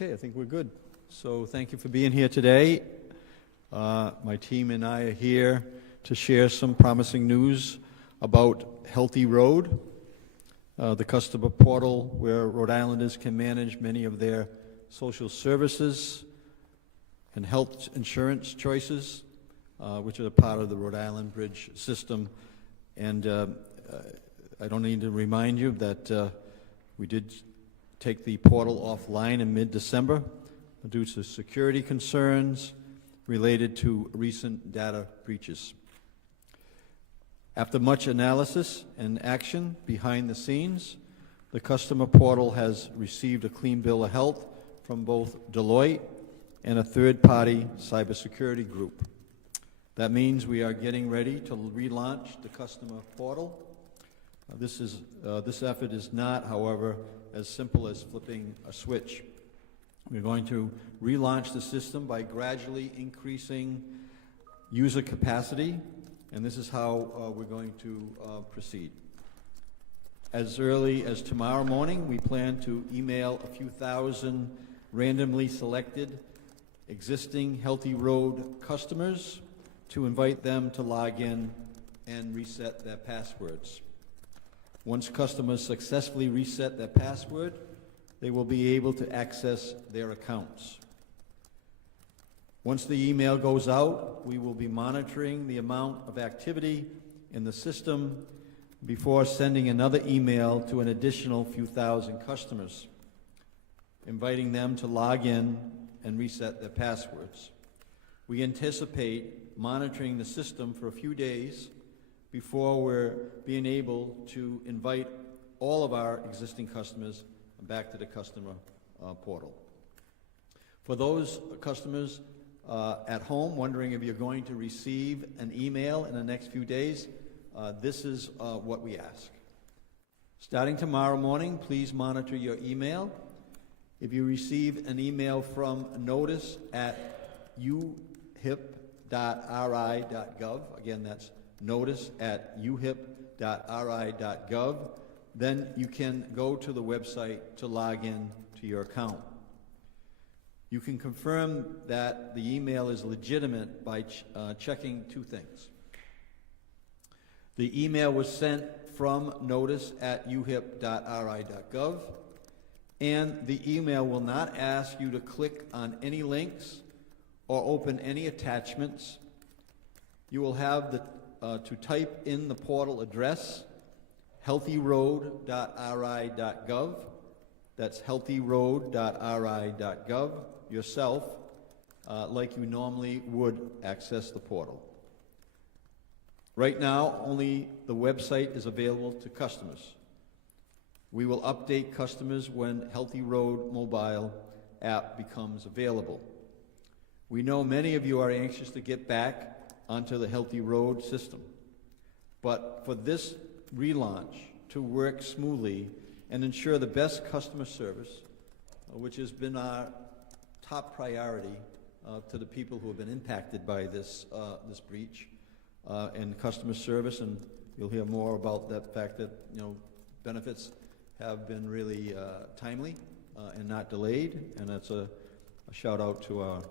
Okay, I think we're good. So thank you for being here today. My team and I are here to share some promising news about HealthyRhode, the customer portal where Rhode Islanders can manage many of their social services and health insurance choices, which are a part of the Rhode RIBridges system. And I don't need to remind you that we did take the portal offline in mid-December due to security concerns related to recent data breaches. After much analysis and action behind the scenes, the customer portal has received a clean bill of health from both Deloitte and a third-party cybersecurity group. That means we are getting ready to relaunch the customer portal. This effort is not, however, as simple as flipping a switch. We're going to relaunch the system by gradually increasing user capacity, and this is how we're going to proceed. As early as tomorrow morning, we plan to email a few thousand randomly selected existing HealthyRhode customers to invite them to log in and reset their passwords. Once customers successfully reset their password, they will be able to access their accounts. Once the email goes out, we will be monitoring the amount of activity in the system before sending another email to an additional few thousand customers, inviting them to log in and reset their passwords. We anticipate monitoring the system for a few days before we're being able to invite all of our existing customers back to the customer portal. For those customers at home wondering if you're going to receive an email in the next few days, this is what we ask. Starting tomorrow morning, please monitor your email. If you receive an email from notice at uhip.ri.gov, again, that's notice at uhip.ri.gov, then you can go to the website to log in to your account. You can confirm that the email is legitimate by checking two things. The email was sent from notice at uhip.ri.gov, and the email will not ask you to click on any links or open any attachments. You will have to type in the portal address, healthyrhode.ri.gov. That's healthyrhode.ri.gov yourself, like you normally would access the portal. Right now, only the website is available to customers. We will update customers when HealthyRhode mobile app becomes available. We know many of you are anxious to get back onto the HealthyRhode system. But for this relaunch to work smoothly and ensure the best customer service, which has been our top priority to the people who have been impacted by this breach, and customer service, and you'll hear more about that fact that benefits have been really timely and not delayed, and that's a shout out to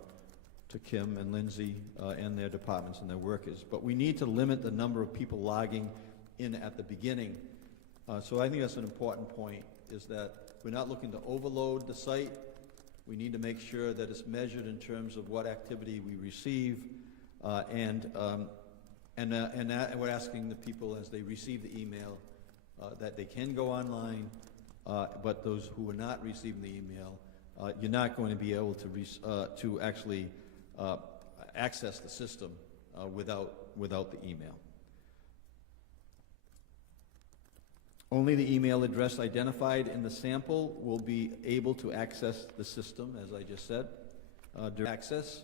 Kim and Lindsay and their departments and their workers. But we need to limit the number of people logging in at the beginning. So I think that's an important point, is that we're not looking to overload the site. We need to make sure that it's measured in terms of what activity we receive, and we're asking the people as they receive the email that they can go online, but those who are not receiving the email, you're not going to be able to actually access the system without the email. Only the email address identified in the sample will be able to access the system, as I just said, during access.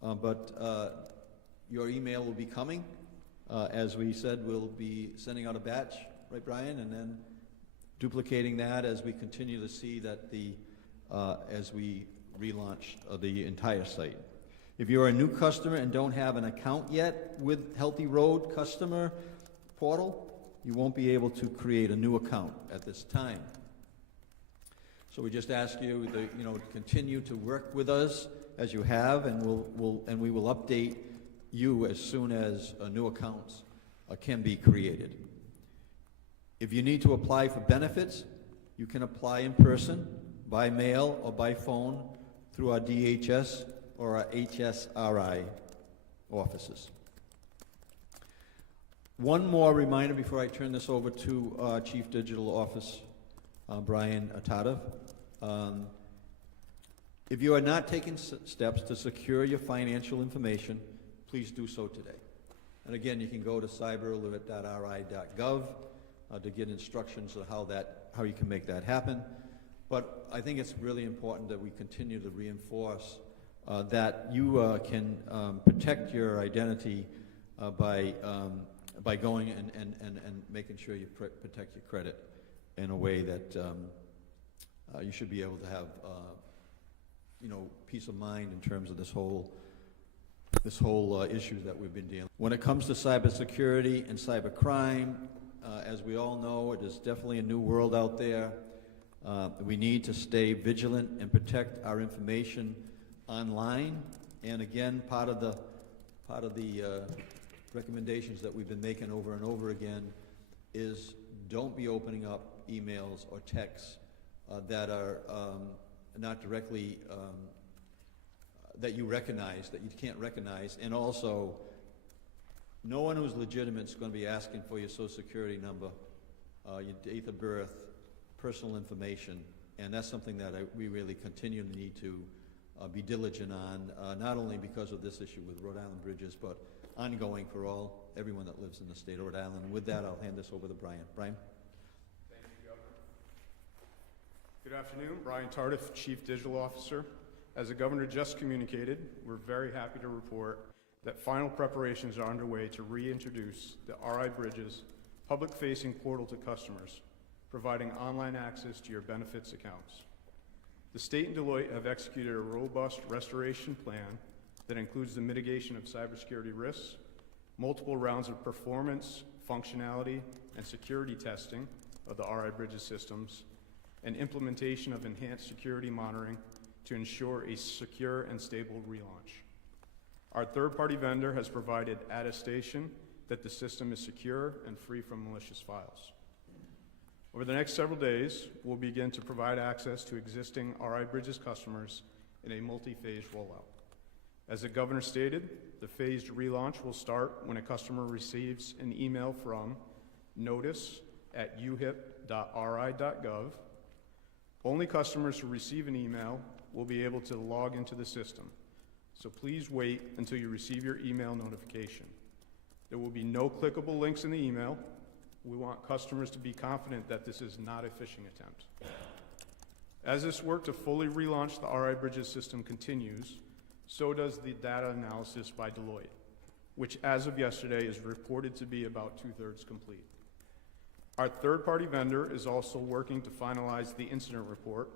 But your email will be coming. As we said, we'll be sending out a batch, right, Brian? And then duplicating that as we continue to see that as we relaunch the entire site. If you're a new customer and don't have an account yet with HealthyRhode customer portal, you won't be able to create a new account at this time. So we just ask you to, to continue to work with us as you have, and we will update you as soon as new accounts can be created. If you need to apply for benefits, you can apply in person, by mail, or by phone through our DHS or our HSRI offices. One more reminder before I turn this over to our Chief Digital Officer, Brian Tata. If you are not taking steps to secure your financial information, please do so today. And again, you can go to cyberalert.ri.gov to get instructions on how you can make that happen. But I think it's really important that we continue to reinforce that you can protect your identity by going and making sure you protect your credit in a way that you should be able to have peace of mind in terms of this whole issue that we've been dealing with. When it comes to cybersecurity and cybercrime, as we all know, it is definitely a new world out there. We need to stay vigilant and protect our information online. And again, part of the recommendations that we've been making over and over again is don't be opening up emails or texts that are not directly that you recognize, that you can't recognize, and also no one who's legitimate is going to be asking for your Social Security number, your date of birth, personal information, and that's something that we really continue to need to be diligent on, not only because of this issue with Rhode Island Bridges, but ongoing for everyone that lives in the state of Rhode Island. And with that, I'll hand this over to Brian. Brian? Thank you, Governor. Good afternoon. Brian Tardif, Chief Digital Officer. As the Governor just communicated, we're very happy to report that final preparations are underway to reintroduce the RIBridges public-facing portal to customers, providing online access to your benefits accounts. The state and Deloitte have executed a robust restoration plan that includes the mitigation of cybersecurity risks, multiple rounds of performance, functionality, and security testing of the RIBridges systems, and implementation of enhanced security monitoring to ensure a secure and stable relaunch. Our third-party vendor has provided attestation that the system is secure and free from malicious files. Over the next several days, we'll begin to provide access to existing RIBridges customers in a multi-phase rollout. As the Governor stated, the phased relaunch will start when a customer receives an email from notice@uhip.ri.gov. Only customers who receive an email will be able to log into the system, so please wait until you receive your email notification. There will be no clickable links in the email. We want customers to be confident that this is not a phishing attempt. As this work to fully relaunch the RIBridges system continues, so does the data analysis by Deloitte, which as of yesterday is reported to be about 2/3 complete. Our third-party vendor is also working to finalize the incident report,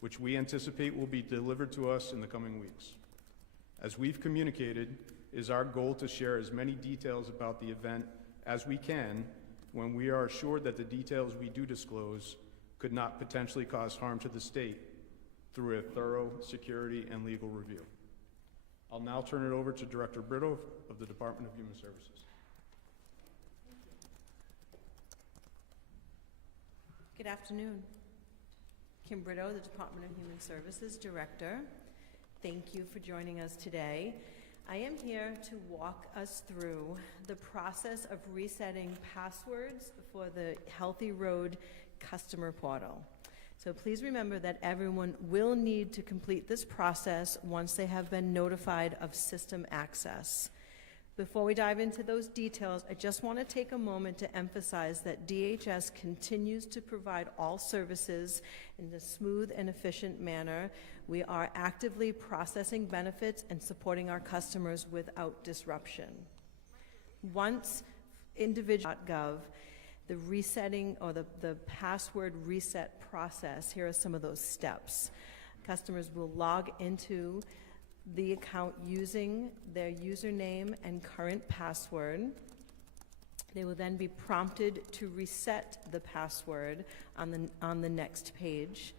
which we anticipate will be delivered to us in the coming weeks. As we've communicated, it is our goal to share as many details about the event as we can when we are assured that the details we do disclose could not potentially cause harm to the state through a thorough security and legal review. I'll now turn it over to Director Brito of the Department of Human Services. Good afternoon. Kim Brito, the Department of Human Services Director. Thank you for joining us today. I am here to walk us through the process of resetting passwords for the HealthyRhode customer portal. So please remember that everyone will need to complete this process once they have been notified of system access. Before we dive into those details, I just want to take a moment to emphasize that DHS continues to provide all services in a smooth and efficient manner. We are actively processing benefits and supporting our customers without disruption. Once individual.gov, the resetting or the password reset process, here are some of those steps. Customers will log into the account using their username and current password. They will then be prompted to reset the password on the next page.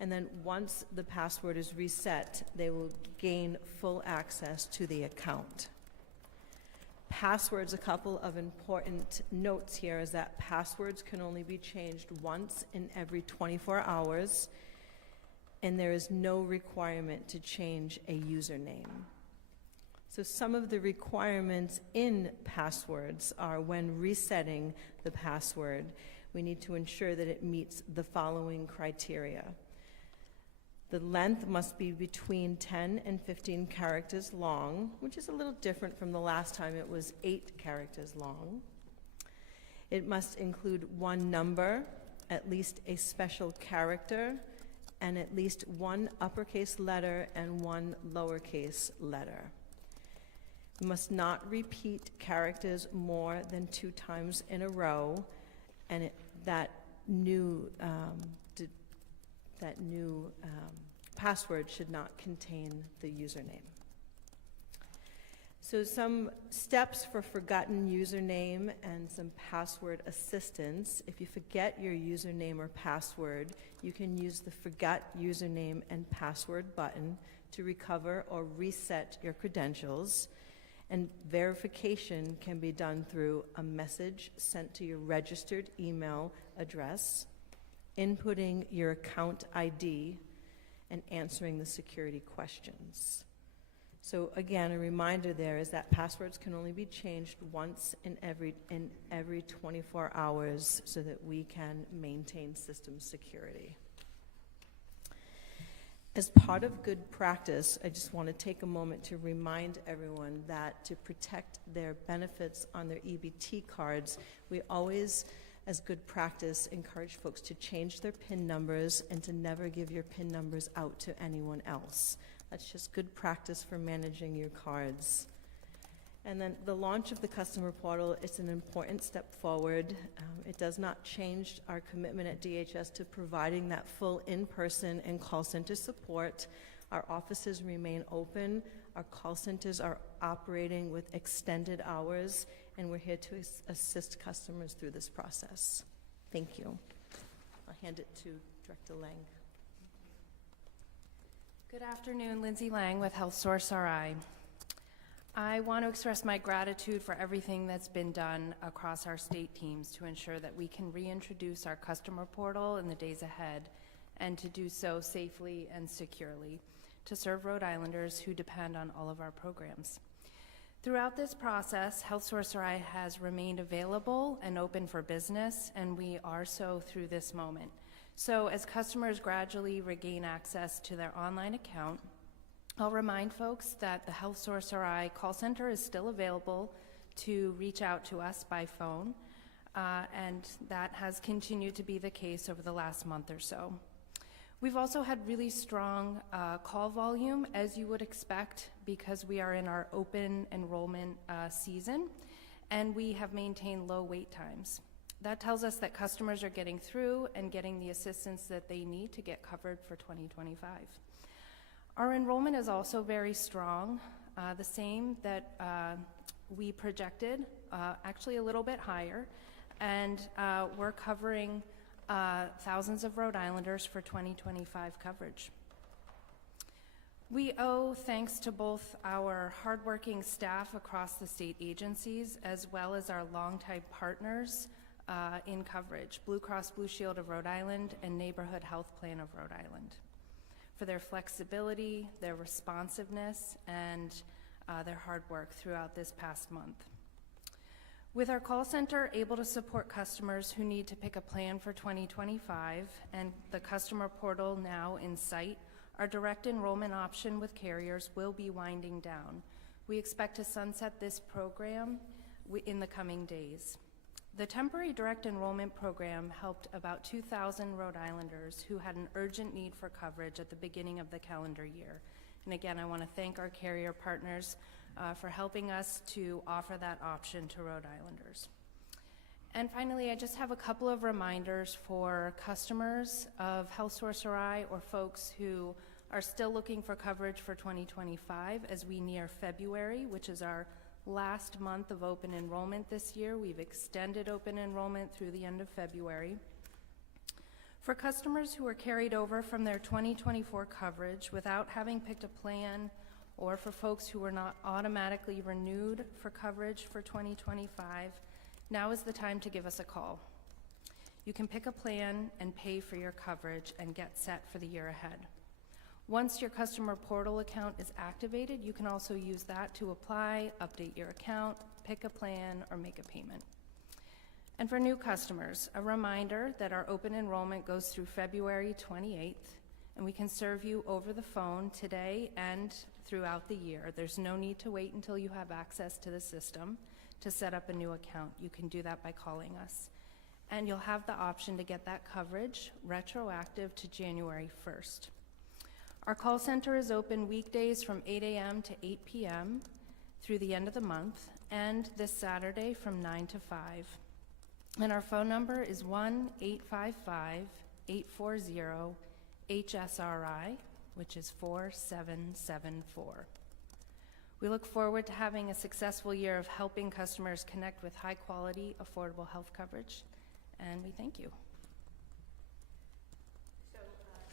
And then once the password is reset, they will gain full access to the account. Passwords, a couple of important notes here is that passwords can only be changed once in every 24 hours, and there is no requirement to change a username. So some of the requirements in passwords are when resetting the password, we need to ensure that it meets the following criteria. The length must be between 10 and 15 characters long, which is a little different from the last time it was 8 characters long. It must include one number, at least a special character, and at least one uppercase letter and one lowercase letter. It must not repeat characters more than 2 times in a row, and that new password should not contain the username. So some steps for forgotten username and some password assistance. If you forget your username or password, you can use the Forgot Username and Password button to recover or reset your credentials. And verification can be done through a message sent to your registered email address, inputting your account ID, and answering the security questions. So again, a reminder there is that passwords can only be changed once in every 24 hours so that we can maintain system security. As part of good practice, I just want to take a moment to remind everyone that to protect their benefits on their EBT cards, we always, as good practice, encourage folks to change their PIN numbers and to never give your PIN numbers out to anyone else. That's just good practice for managing your cards. And then the launch of the customer portal is an important step forward. It does not change our commitment at DHS to providing that full in-person and call center support. Our offices remain open. Our call centers are operating with extended hours, and we're here to assist customers through this process. Thank you. I'll hand it to Director Lang. Good afternoon, Lindsay Lang with HealthSource RI. I want to express my gratitude for everything that's been done across our state teams to ensure that we can reintroduce our customer portal in the days ahead and to do so safely and securely to serve Rhode Islanders who depend on all of our programs. Throughout this process, HealthSource RI has remained available and open for business, and we are so through this moment. So as customers gradually regain access to their online account, I'll remind folks that the HealthSource RI call center is still available to reach out to us by phone, and that has continued to be the case over the last month or so. We've also had really strong call volume, as you would expect, because we are in our open enrollment season, and we have maintained low wait times. That tells us that customers are getting through and getting the assistance that they need to get covered for 2025. Our enrollment is also very strong, the same that we projected, actually a little bit higher, and we're covering thousands of Rhode Islanders for 2025 coverage. We owe thanks to both our hardworking staff across the state agencies as well as our longtime partners in coverage, Blue Cross Blue Shield of Rhode Island and Neighborhood Health Plan of Rhode Island, for their flexibility, their responsiveness, and their hard work throughout this past month. With our call center able to support customers who need to pick a plan for 2025 and the customer portal now in sight, our direct enrollment option with carriers will be winding down. We expect to sunset this program in the coming days. The temporary direct enrollment program helped about 2,000 Rhode Islanders who had an urgent need for coverage at the beginning of the calendar year. And again, I want to thank our carrier partners for helping us to offer that option to Rhode Islanders. And finally, I just have a couple of reminders for customers of HealthSource RI or folks who are still looking for coverage for 2025 as we near February, which is our last month of open enrollment this year. We've extended open enrollment through the end of February. For customers who are carried over from their 2024 coverage without having picked a plan, or for folks who were not automatically renewed for coverage for 2025, now is the time to give us a call. You can pick a plan and pay for your coverage and get set for the year ahead. Once your customer portal account is activated, you can also use that to apply, update your account, pick a plan, or make a payment. And for new customers, a reminder that our open enrollment goes through February 28th, and we can serve you over the phone today and throughout the year. There's no need to wait until you have access to the system to set up a new account. You can do that by calling us. And you'll have the option to get that coverage retroactive to January 1st. Our call center is open weekdays from 8 a.m. to 8 p.m. through the end of the month, and this Saturday from 9 to 5. And our phone number is 1-855-840-HSRI, which is 4774. We look forward to having a successful year of helping customers connect with high-quality, affordable health coverage, and we thank you. So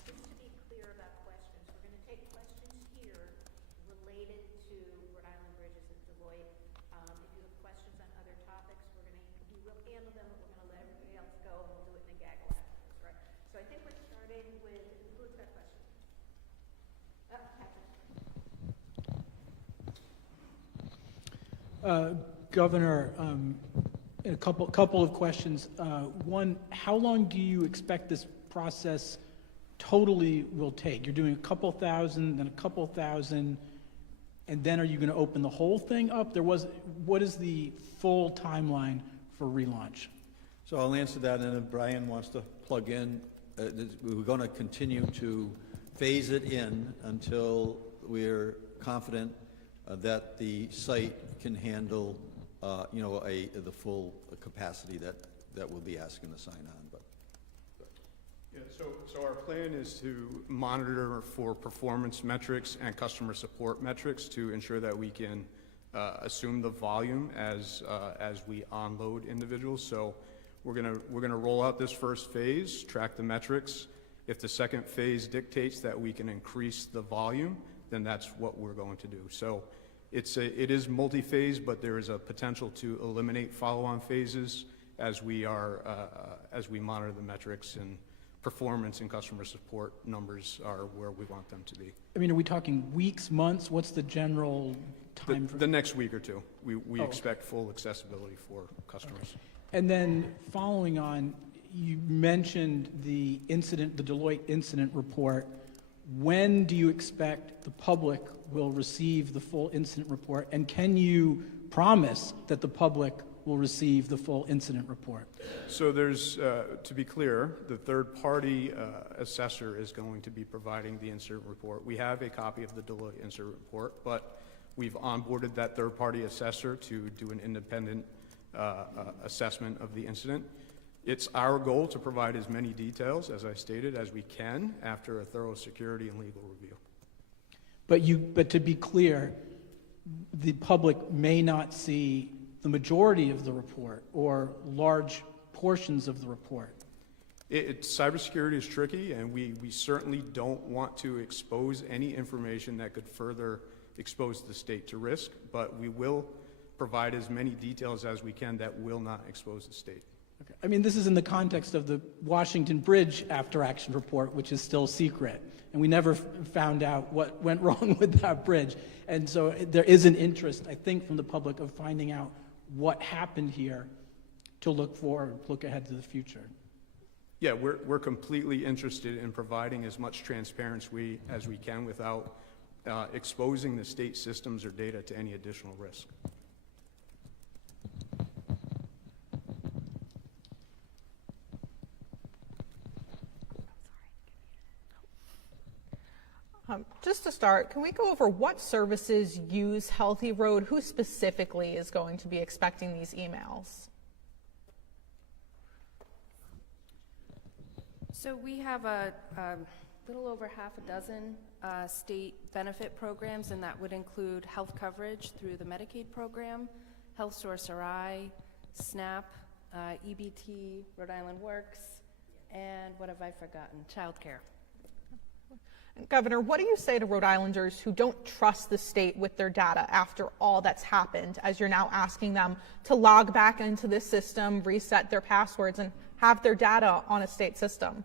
just to be clear about questions, we're going to take questions here related to Rhode Island Bridges and Deloitte. If you have questions on other topics, we'll handle them, but we're going to let everybody else go, and we'll do it in a gaggle afterwards, right? So I think we're starting with, who's got questions? Captain. Governor, a couple of questions. One, how long do you expect this process totally will take? You're doing a couple thousand, then a couple thousand, and then are you going to open the whole thing up? What is the full timeline for Relaunch? So I'll answer that, and if Brian wants to plug in, we're going to continue to phase it in until we're confident that the site can handle, the full capacity that we'll be asking to sign on. But Yeah, so our plan is to monitor for performance metrics and customer support metrics to ensure that we can assume the volume as we onload individuals. So we're gonna roll out this first phase, track the metrics. If the second phase dictates that we can increase the volume, then that's what we're going to do. So it is multi-phase, but there is a potential to eliminate follow-on phases as we monitor the metrics, and performance and customer support numbers are where we want them to be. I mean, are we talking weeks, months? What's the general time frame? The next week or two, we expect full accessibility for customers. Okay. And then following on, you mentioned the Deloitte incident report. When do you expect the public will receive the full incident report? And can you promise that the public will receive the full incident report? So there's, to be clear, the third-party assessor is going to be providing the incident report. We have a copy of the Deloitte incident report, but we've onboarded that third-party assessor to do an independent assessment of the incident. It's our goal to provide as many details, as I stated, as we can after a thorough security and legal review. But to be clear, the public may not see the majority of the report or large portions of the report. Cybersecurity is tricky, and we certainly don't want to expose any information that could further expose the state to risk, but we will provide as many details as we can that will not expose the state. Okay. I mean, this is in the context of the Washington Bridge after-action report, which is still secret, and we never found out what went wrong with that bridge. And so there is an interest, I think, from the public of finding out what happened here to look ahead to the future. Yeah, we're completely interested in providing as much transparency as we can without exposing the state systems or data to any additional risk. Just to start, can we go over what services use HealthyRhode? Who specifically is going to be expecting these emails? So we have a little over half a dozen state benefit programs, and that would include health coverage through the Medicaid program, HealthSource RI, SNAP, EBT, Rhode Island Works, And what have I forgotten? Childcare. Governor, what do you say to Rhode Islanders who don't trust the state with their data after all that's happened, as you're now asking them to log back into this system, reset their passwords, and have their data on a state system?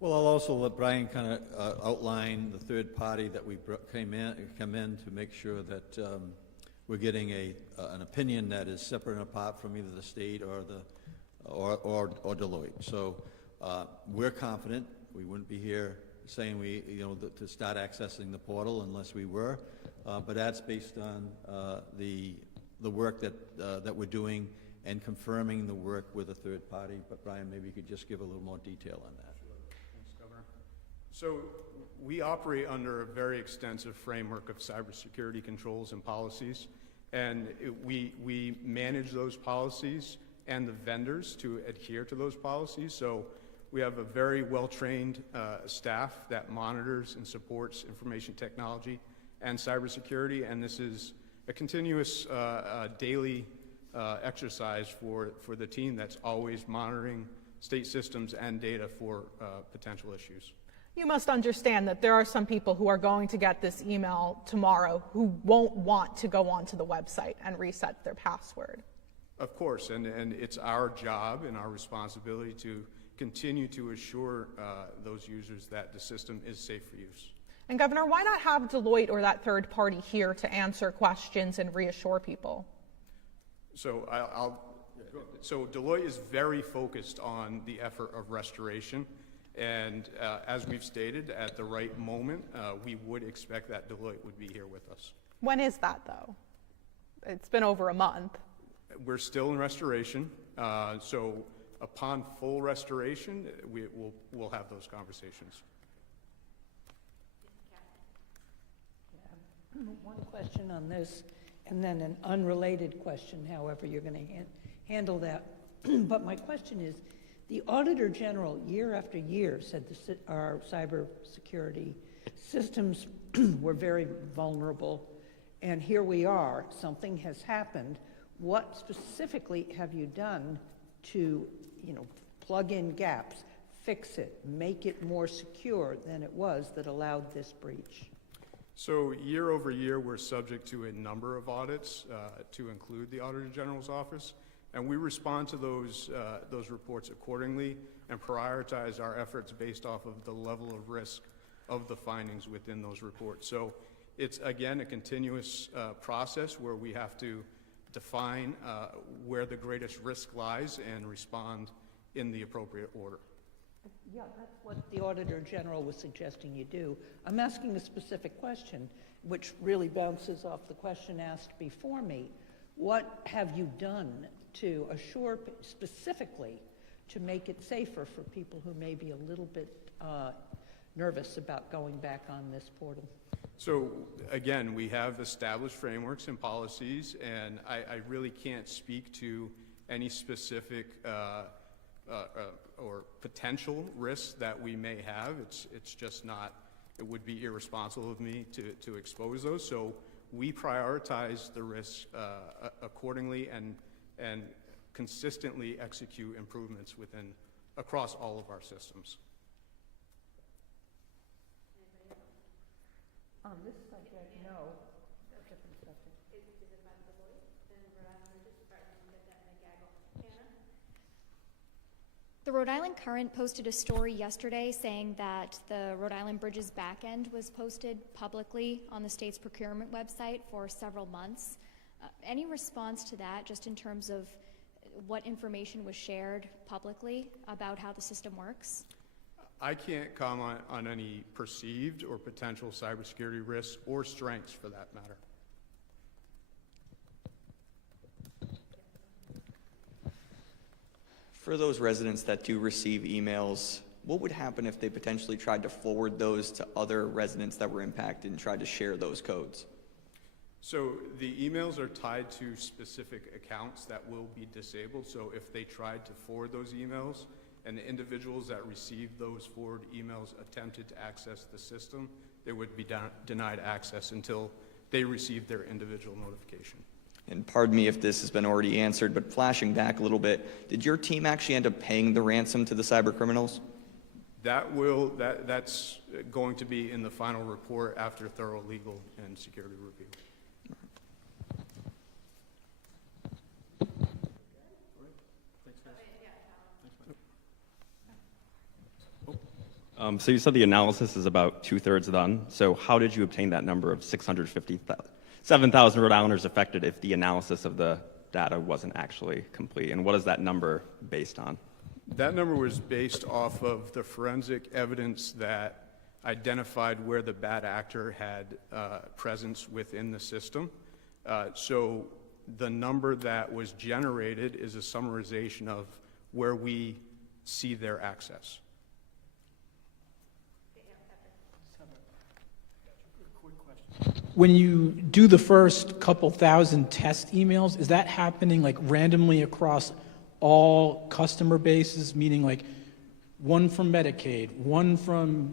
Well, I'll also let Brian kind of outline the third party that we come in to make sure that we're getting an opinion that is separate and apart from either the state or or Deloitte. So we're confident. We wouldn't be here saying to start accessing the portal unless we were, but that's based on the work that we're doing and confirming the work with a third party. But Brian, maybe you could just give a little more detail on that. Thanks, Governor. So we operate under a very extensive framework of cybersecurity controls and policies, and we manage those policies and the vendors to adhere to those policies. So we have a very well-trained staff that monitors and supports information technology and cybersecurity, and this is a continuous daily exercise for the team that's always monitoring state systems and data for potential issues. You must understand that there are some people who are going to get this email tomorrow who won't want to go onto the website and reset their password. Of course, and it's our job and our responsibility to continue to assure those users that the system is safe for use. And Governor, why not have Deloitte or that third party here to answer questions and reassure people? So so Deloitte is very focused on the effort of restoration, and as we've stated, at the right moment, we would expect that Deloitte would be here with us. When is that, though? It's been over a month. We're still in restoration, so upon full restoration, we'll have those conversations. One question on this, and then an unrelated question, however you're going to handle that. But my question is, the Auditor General, year after year, said our cybersecurity systems were very vulnerable, and here we are. Something has happened. What specifically have you done to, plug in gaps, fix it, make it more secure than it was that allowed this breach? So year over year, we're subject to a number of audits to include the Auditor General's office, and we respond to those reports accordingly and prioritize our efforts based off of the level of risk of the findings within those reports. So it's, again, a continuous process where we have to define where the greatest risk lies and respond in the appropriate order. Yeah, that's what the Auditor General was suggesting you do. I'm asking a specific question, which really bounces off the question asked before me. What have you done to assure specifically to make it safer for people who may be a little bit nervous about going back on this portal? So again, we have established frameworks and policies, and I really can't speak to any specific or potential risks that we may have. It's just not, it would be irresponsible of me to expose those. So we prioritize the risks accordingly and consistently execute improvements across all of our systems. On this subject, no. Different subject. Is it about Deloitte? Then Rhode Island Bridges, right, and get that in a gaggle. Hannah? The Rhode Island Current posted a story yesterday saying that the Rhode Island Bridges backend was posted publicly on the state's procurement website for several months. Any response to that, just in terms of what information was shared publicly about how the system works? I can't comment on any perceived or potential cybersecurity risks or strengths for that matter. For those residents that do receive emails, what would happen if they potentially tried to forward those to other residents that were impacted and tried to share those codes? So the emails are tied to specific accounts that will be disabled. So if they tried to forward those emails and the individuals that received those forward emails attempted to access the system, they would be denied access until they received their individual notification. and pardon me if this has been already answered, but flashing back a little bit, did your team actually end up paying the ransom to the cyber criminals? That's going to be in the final report after thorough legal and security review. So you said the analysis is about 2/3 done. So how did you obtain that number of 657,000 Rhode Islanders affected if the analysis of the data wasn't actually complete? And what is that number based on? That number was based off of the forensic evidence that identified where the bad actor had presence within the system. So the number that was generated is a summarization of where we see their access. When you do the first couple thousand test emails, is that happening like randomly across all customer bases, meaning like one from Medicaid, one from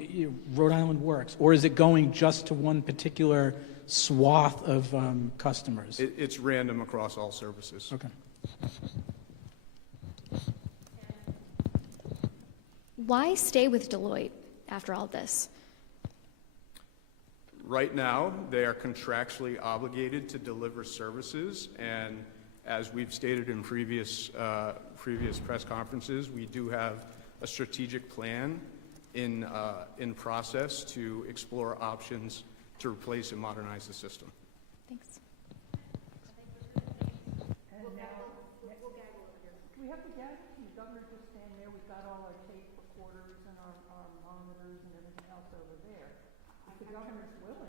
Rhode Island Works, or is it going just to one particular swath of customers? It's random across all services. Okay. Why stay with Deloitte after all this? Right now, they are contractually obligated to deliver services, and as we've stated in previous press conferences, we do have a strategic plan in process to explore options to replace and modernize the system. Thanks. Can we have the gag? Can the governor just stand there? We've got all our tape recorders and our monitors and everything else over there. If the governor's willing.